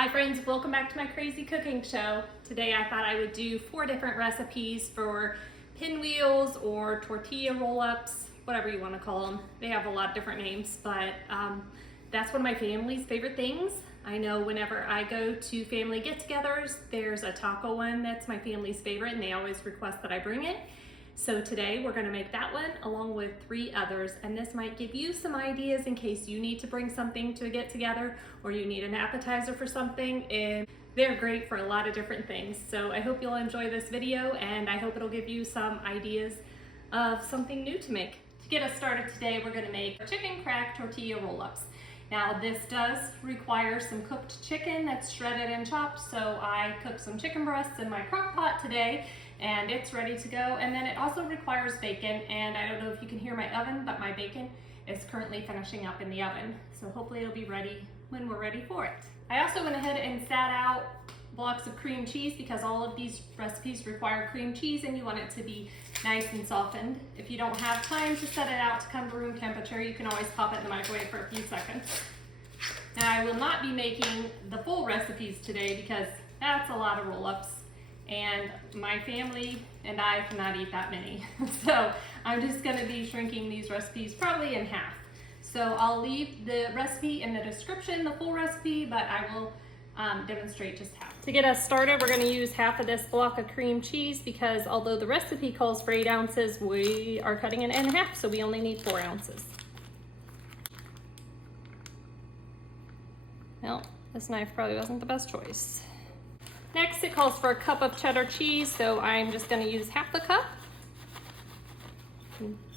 Hi friends, welcome back to my crazy cooking show. Today I thought I would do 4 different recipes for pinwheels or tortilla roll-ups, whatever you want to call them. They have a lot of different names, but that's one of my family's favorite things. I know whenever I go to family get-togethers, there's a taco one that's my family's favorite and they always request that I bring it. So today we're gonna make that one along with 3 others, and this might give you some ideas in case you need to bring something to a get together or you need an appetizer for something, and they're great for a lot of different things. So I hope you'll enjoy this video and I hope it'll give you some ideas of something new to make. To get us started today, we're gonna make chicken crack tortilla roll-ups. Now this does require some cooked chicken that's shredded and chopped, so I cooked some chicken breasts in my crock pot today and it's ready to go. And then it also requires bacon, and I don't know if you can hear my oven, but my bacon is currently finishing up in the oven. So hopefully it'll be ready when we're ready for it. I also went ahead and sat out blocks of cream cheese because all of these recipes require cream cheese and you want it to be nice and softened. If you don't have time to set it out to come to room temperature, you can always pop it in the microwave for a few seconds. Now I will not be making the full recipes today because that's a lot of roll-ups and my family and I cannot eat that many. So I'm just gonna be shrinking these recipes probably in half. So I'll leave the recipe in the description, the full recipe, but I will demonstrate just how. To get us started, we're gonna use half of this block of cream cheese because although the recipe calls for 8 ounces, we are cutting it in half, so we only need 4 ounces. Well, this knife probably wasn't the best choice. Next, it calls for a cup of cheddar cheese, so I'm just gonna use half the cup.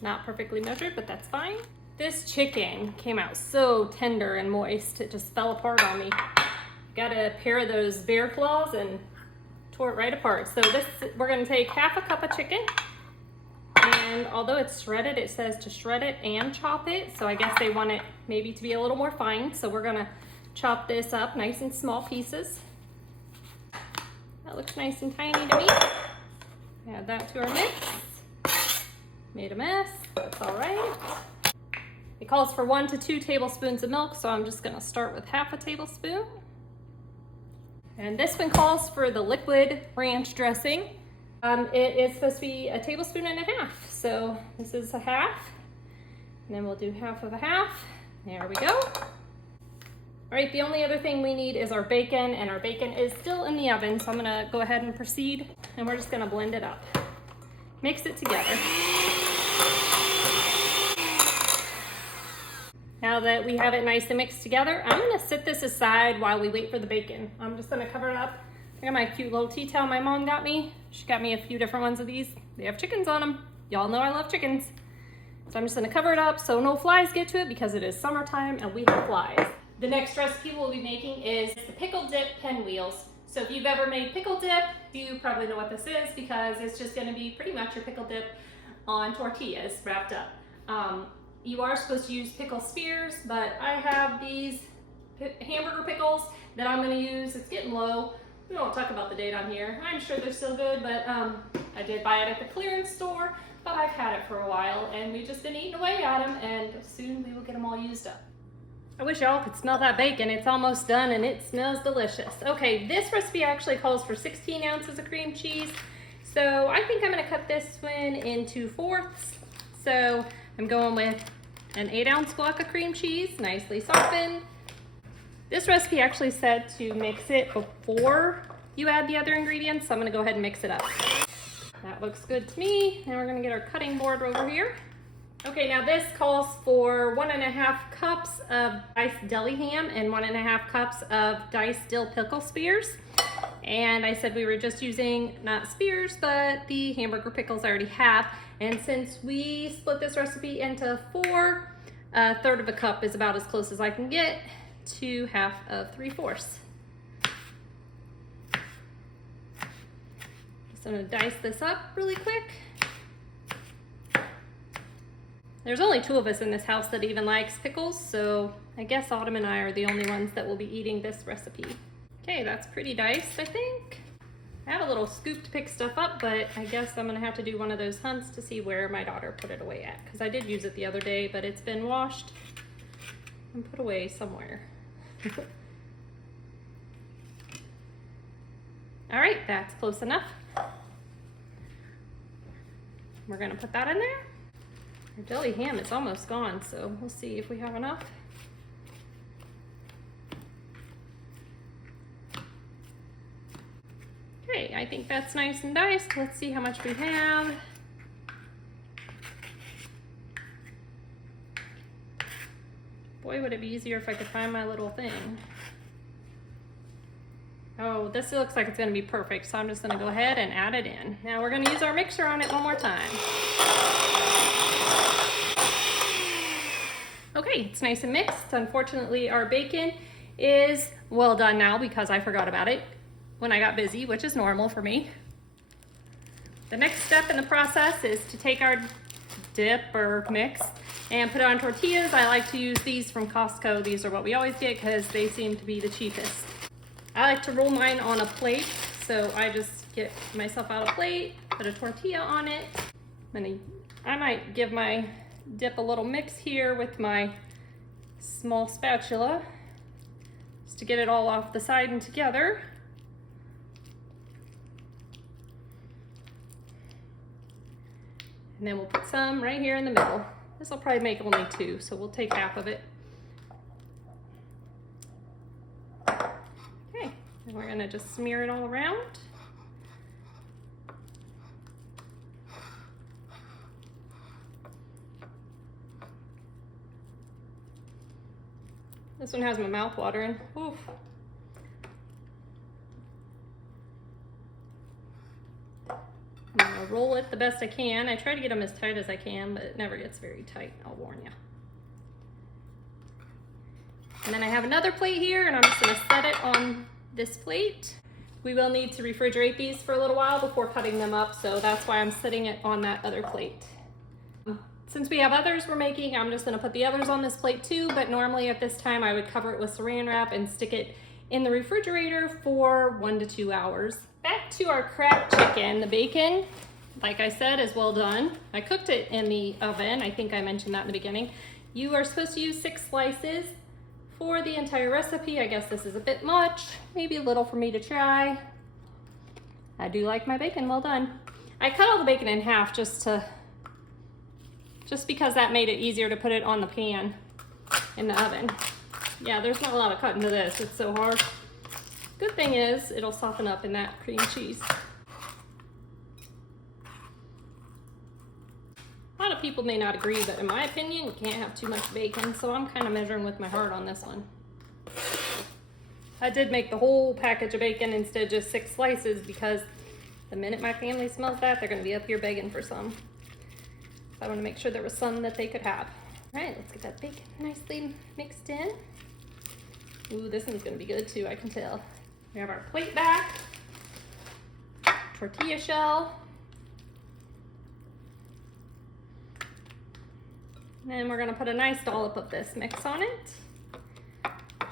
Not perfectly measured, but that's fine. This chicken came out so tender and moist, it just fell apart on me. Got a pair of those bear claws and tore it right apart. So we're gonna take half a cup of chicken, and although it's shredded, it says to shred it and chop it, so I guess they want it maybe to be a little more fine, so we're gonna chop this up nice and small pieces. That looks nice and tiny to me. Add that to our mix. Made a mess, that's all right. It calls for 1 to 2 tablespoons of milk, so I'm just gonna start with half a tablespoon. And this one calls for the liquid ranch dressing. It is supposed to be 1.5 tablespoons, so this is a half. And then we'll do half of a half. There we go. All right, the only other thing we need is our bacon, and our bacon is still in the oven, so I'm gonna go ahead and proceed, and we're just gonna blend it up. Mix it together. Now that we have it nice and mixed together, I'm gonna sit this aside while we wait for the bacon. I'm just gonna cover it up. I got my cute little tea towel my mom got me. She got me a few different ones of these. They have chickens on them. Y'all know I love chickens. So I'm just gonna cover it up so no flies get to it because it is summertime and we have flies. The next recipe we'll be making is the pickle dip pinwheels. So if you've ever made pickle dip, you probably know what this is because it's just gonna be pretty much your pickle dip on tortillas wrapped up. You are supposed to use pickle spears, but I have these hamburger pickles that I'm gonna use. It's getting low. We won't talk about the date on here. I'm sure they're still good, but I did buy it at the clearance store, but I've had it for a while and we've just been eating away at them, and soon we will get them all used up. I wish y'all could smell that bacon. It's almost done and it smells delicious. Okay, this recipe actually calls for 16 ounces of cream cheese. So I think I'm gonna cut this one into 4ths. So I'm going with an 8-ounce block of cream cheese, nicely softened. This recipe actually said to mix it before you add the other ingredients, so I'm gonna go ahead and mix it up. That looks good to me. Now we're gonna get our cutting board over here. Okay, now this calls for 1.5 cups of diced deli ham and 1.5 cups of diced dill pickle spears. And I said we were just using not spears, but the hamburger pickles I already have. And since we split this recipe into 4, 1/3 of a cup is about as close as I can get to 1/2 of 3/4. Just gonna dice this up really quick. There's only 2 of us in this house that even likes pickles, so I guess Autumn and I are the only ones that will be eating this recipe. Okay, that's pretty diced, I think. I have a little scoop to pick stuff up, but I guess I'm gonna have to do one of those hunts to see where my daughter put it away at, because I did use it the other day, but it's been washed and put away somewhere. All right, that's close enough. We're gonna put that in there. Our deli ham is almost gone, so we'll see if we have enough. Okay, I think that's nice and diced. Let's see how much we have. Boy, would it be easier if I could find my little thing. Oh, this looks like it's gonna be perfect, so I'm just gonna go ahead and add it in. Now we're gonna use our mixer on it one more time. Okay, it's nice and mixed. Unfortunately, our bacon is well done now because I forgot about it when I got busy, which is normal for me. The next step in the process is to take our dip or mix and put it on tortillas. I like to use these from Costco. These are what we always get because they seem to be the cheapest. I like to roll mine on a plate, so I just get myself out a plate, put a tortilla on it. I might give my dip a little mix here with my small spatula just to get it all off the side and together. And then we'll put some right here in the middle. This will probably make only 2, so we'll take half of it. Okay, and we're gonna just smear it all around. This one has my mouth watering. Oof. I'm gonna roll it the best I can. I try to get them as tight as I can, but it never gets very tight, I'll warn you. And then I have another plate here, and I'm just gonna set it on this plate. We will need to refrigerate these for a little while before cutting them up, so that's why I'm setting it on that other plate. Since we have others we're making, I'm just gonna put the others on this plate too, but normally at this time I would cover it with saran wrap and stick it in the refrigerator for 1 to 2 hours. Back to our crab chicken. The bacon, like I said, is well done. I cooked it in the oven. I think I mentioned that in the beginning. You are supposed to use 6 slices for the entire recipe. I guess this is a bit much, maybe a little for me to try. I do like my bacon well done. I cut all the bacon in half just because that made it easier to put it on the pan in the oven. Yeah, there's not a lot of cutting to this. It's so hard. Good thing is it'll soften up in that cream cheese. A lot of people may not agree, but in my opinion, you can't have too much bacon, so I'm kind of measuring with my heart on this one. I did make the whole package of bacon instead of just 6 slices because the minute my family smells that, they're gonna be up here begging for some. So I wanna make sure there was some that they could have. All right, let's get that bacon nicely mixed in. Ooh, this one's gonna be good too, I can tell. We have our plate back, tortilla shell, and then we're gonna put a nice dollop of this mix on it.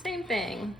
Same thing.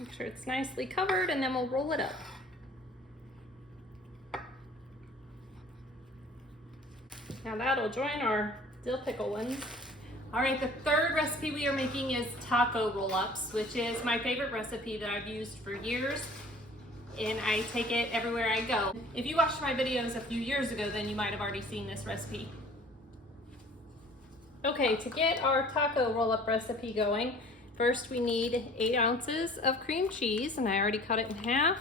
Make sure it's nicely covered, and then we'll roll it up. Now that'll join our dill pickle ones. All right, the third recipe we are making is taco roll-ups, which is my favorite recipe that I've used for years, and I take it everywhere I go. If you watched my videos a few years ago, then you might have already seen this recipe. Okay, to get our taco roll-up recipe going, first we need 8 ounces of cream cheese, and I already cut it in half.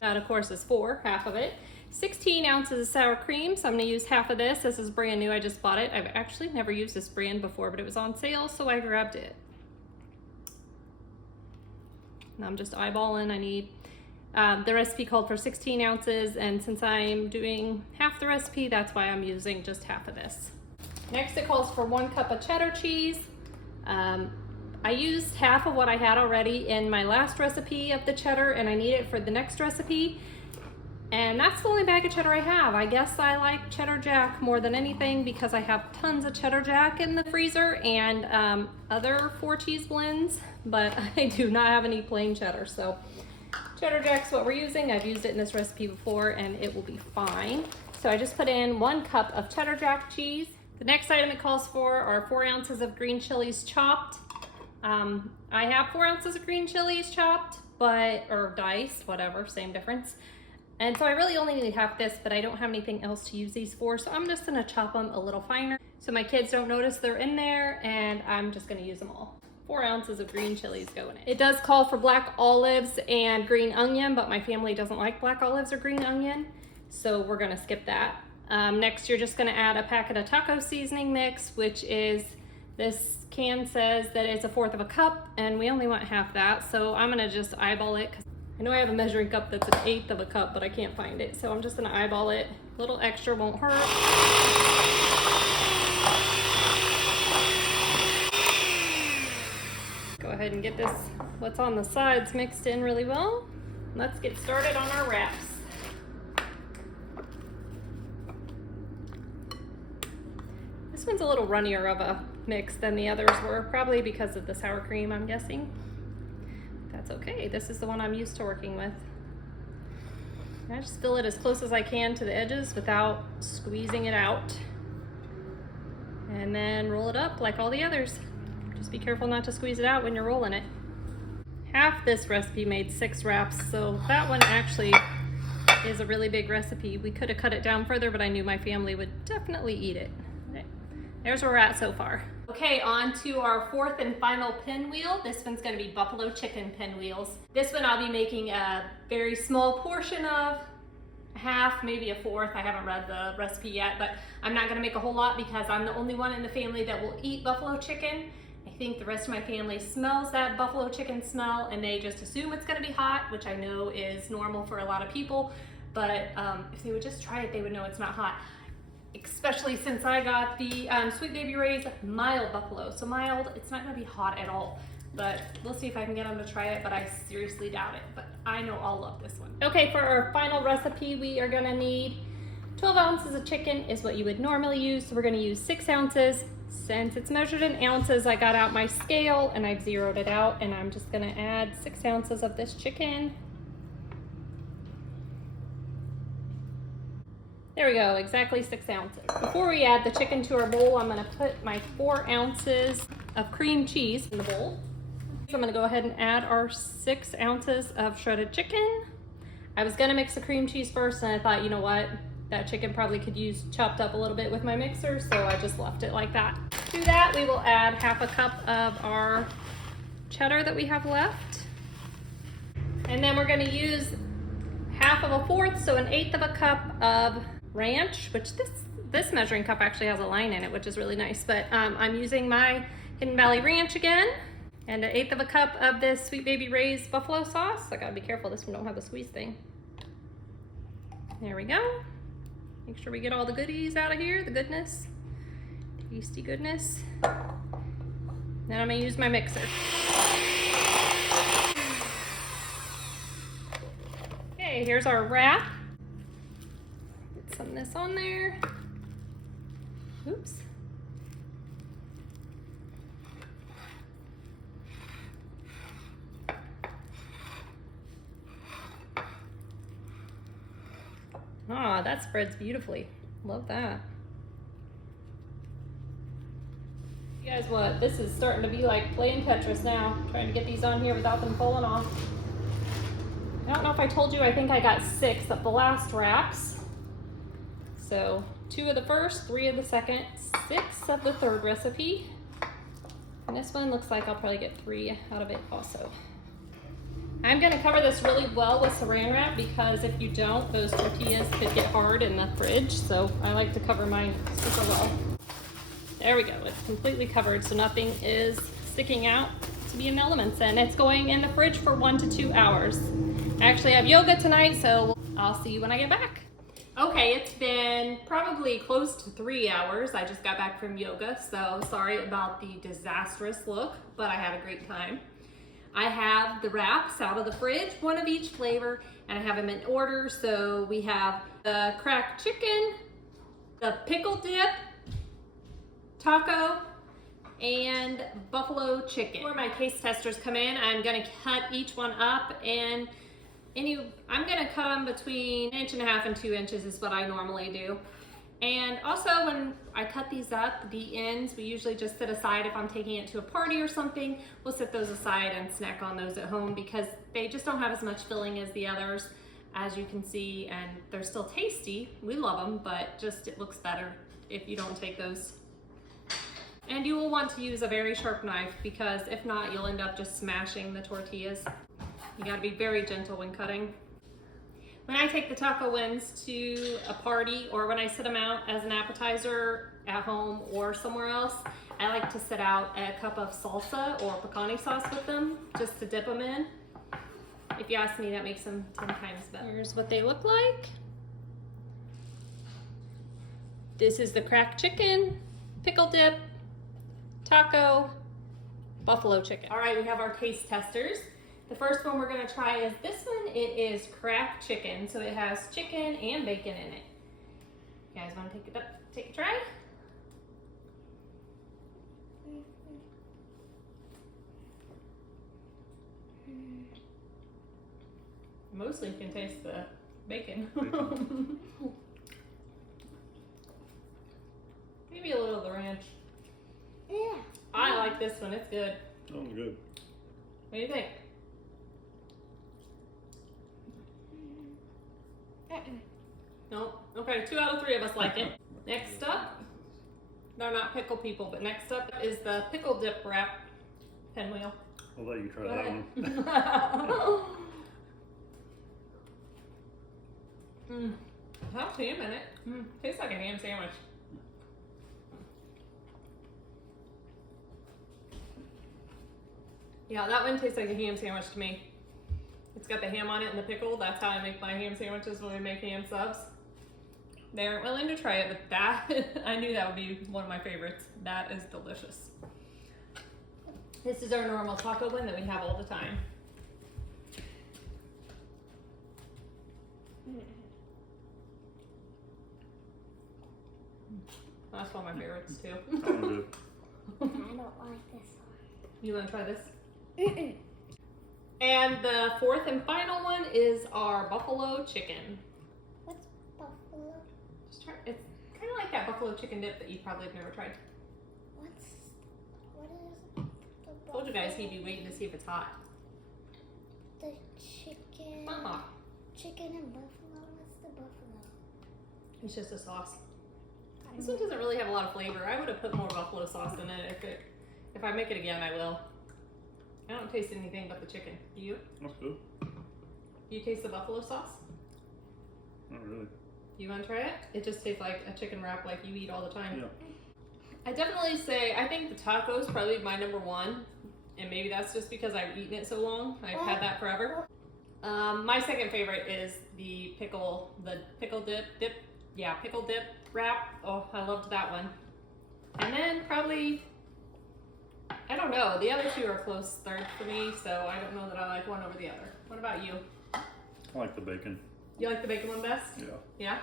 That of course is 4, half of it. 16 ounces of sour cream, so I'm gonna use half of this. This is brand new, I just bought it. I've actually never used this brand before, but it was on sale, so I grabbed it. And I'm just eyeballing. I need, the recipe called for 16 ounces, and since I'm doing half the recipe, that's why I'm using just half of this. Next, it calls for 1 cup of cheddar cheese. I used half of what I had already in my last recipe of the cheddar, and I need it for the next recipe. And that's the only bag of cheddar I have. I guess I like cheddar jack more than anything because I have tons of cheddar jack in the freezer and other 4 cheese blends, but I do not have any plain cheddar. So Cheddar jack's what we're using. I've used it in this recipe before and it will be fine. So I just put in 1 cup of cheddar jack cheese. The next item it calls for are 4 ounces of green chilies chopped. I have 4 ounces of green chilies chopped, or diced, whatever, same difference. And so I really only need half this, but I don't have anything else to use these for, so I'm just gonna chop them a little finer so my kids don't notice they're in there, and I'm just gonna use them all. 4 ounces of green chilies go in it. It does call for black olives and green onion, but my family doesn't like black olives or green onion, so we're gonna skip that. Next, you're just gonna add a packet of taco seasoning mix, which is, this can says that it's 1/4 of a cup, and we only want half that, so I'm gonna just eyeball it. I know I have a measuring cup that's 1/8 of a cup, but I can't find it, so I'm just gonna eyeball it. A little extra won't hurt. Go ahead and get this, what's on the sides, mixed in really well. Let's get started on our wraps. This one's a little runnier of a mix than the others were, probably because of the sour cream, I'm guessing. That's okay, this is the one I'm used to working with. I just fill it as close as I can to the edges without squeezing it out. And then roll it up like all the others. Just be careful not to squeeze it out when you're rolling it. Half this recipe made 6 wraps, so that one actually is a really big recipe. We could have cut it down further, but I knew my family would definitely eat it. There's where we're at so far. Okay, on to our 4th and final pinwheel. This one's gonna be buffalo chicken pinwheels. This one I'll be making a very small portion of, half, maybe 1/4. I haven't read the recipe yet, but I'm not gonna make a whole lot because I'm the only one in the family that will eat buffalo chicken. I think the rest of my family smells that buffalo chicken smell and they just assume it's gonna be hot, which I know is normal for a lot of people, but if they would just try it, they would know it's not hot. Especially since I got the Sweet Baby Ray's mild buffalo. So mild, it's not gonna be hot at all, but we'll see if I can get them to try it, but I seriously doubt it, but I know I'll love this one. Okay, for our final recipe, we are gonna need 12 ounces of chicken is what you would normally use. So we're gonna use 6 ounces. Since it's measured in ounces, I got out my scale and I've zeroed it out, and I'm just gonna add 6 ounces of this chicken. There we go, exactly 6 ounces. Before we add the chicken to our bowl, I'm gonna put my 4 ounces of cream cheese in the bowl. So I'm gonna go ahead and add our 6 ounces of shredded chicken. I was gonna mix the cream cheese first, and I thought, you know what? That chicken probably could use chopped up a little bit with my mixer, so I just left it like that. To that, we will add 1/2 cup of our cheddar that we have left. And then we're gonna use 1/2 4, so 1/8 of a cup of ranch, which this measuring cup actually has a line in it, which is really nice, but I'm using my Hidden Valley Ranch again, and 1/8 of a cup of this Sweet Baby Ray's buffalo sauce. I gotta be careful, this one don't have the squeeze thing. There we go. Make sure we get all the goodies out of here, the goodness, tasty goodness. Then I'm gonna use my mixer. Okay, here's our wrap. Get some of this on there. Oops. Ah, that spreads beautifully. Love that. You guys, what? This is starting to be like playing Tetris now. Trying to get these on here without them falling off. I don't know if I told you, I think I got 6 of the last wraps. So 2 of the first, 3 of the second, 6 of the third recipe. And this one looks like I'll probably get 3 out of it also. I'm gonna cover this really well with saran wrap because if you don't, those tortillas could get hard in the fridge. So I like to cover mine super well. There we go, it's completely covered so nothing is sticking out to be in elements, and it's going in the fridge for 1 to 2 hours. I actually have yoga tonight, so I'll see you when I get back. Okay, it's been probably close to 3 hours. I just got back from yoga, so sorry about the disastrous look, but I had a great time. I have the wraps out of the fridge, 1 of each flavor, and I have them in order. So we have the cracked chicken, the pickle dip, taco, and buffalo chicken. Before my taste testers come in, I'm gonna cut each one up and I'm gonna cut them between 1.5 inches and 2 inches is what I normally do. And also when I cut these up, the ends, we usually just set aside if I'm taking it to a party or something, we'll set those aside and snack on those at home because they just don't have as much filling as the others, as you can see, and they're still tasty. We love them, but just it looks better if you don't take those. And you will want to use a very sharp knife because if not, you'll end up just smashing the tortillas. You gotta be very gentle when cutting. When I take the taco wings to a party or when I set them out as an appetizer at home or somewhere else, I like to set out a cup of salsa or picante sauce with them just to dip them in. If you ask me, that makes them 10 times better. Here's what they look like. This is the cracked chicken, pickle dip, taco, buffalo chicken. All right, we have our taste testers. The first one we're gonna try is this one. It is cracked chicken, so it has chicken and bacon in it. You guys wanna take a try? Mostly you can taste the bacon. Maybe a little of the ranch. Yeah. I like this one, it's good. Oh, good. What do you think? No? Okay, 2 out of 3 of us like it. Next up, they're not pickle people, but next up is the pickle dip wrap pinwheel. I'll let you try that one. Have ham in it. Tastes like a ham sandwich. Yeah, that one tastes like a ham sandwich to me. It's got the ham on it and the pickle. That's how I make my ham sandwiches when we make ham subs. They aren't willing to try it, but that, I knew that would be one of my favorites. That is delicious. This is our normal taco one that we have all the time. That's one of my favorites too. Oh, good. I don't like this one. You want to try this? And the fourth and final one is our buffalo chicken. What's buffalo? Just try, it's kind of like that buffalo chicken dip that you probably have never tried. What is the buffalo? Told you guys he'd be waiting to see if it's hot. The chicken. Chicken and buffalo. What's the buffalo? It's just a sauce. This one doesn't really have a lot of flavor. I would have put more buffalo sauce in it. If I make it again, I will. I don't taste anything but the chicken. Do you? That's good. Do you taste the buffalo sauce? Not really. You want to try it? It just tastes like a chicken wrap like you eat all the time. Yeah. I definitely say, I think the taco is probably my number one. And maybe that's just because I've eaten it so long. I've had that forever. My second favorite is the pickle dip. Yeah, pickle dip wrap. Oh, I loved that one. And then probably, I don't know, the other two are close third for me, so I don't know that I like one over the other. What about you? I like the bacon. You like the bacon one best? Yeah.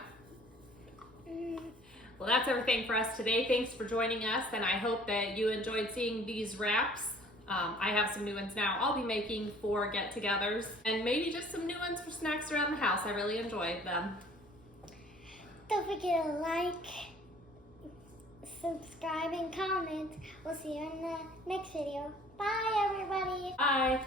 Yeah? Well, that's everything for us today. Thanks for joining us, and I hope that you enjoyed seeing these wraps. I have some new ones now I'll be making for get-togethers, and maybe just some new ones for snacks around the house. I really enjoyed them. Don't forget to like, subscribe, and comment. We'll see you in the next video. Bye, everybody. Bye.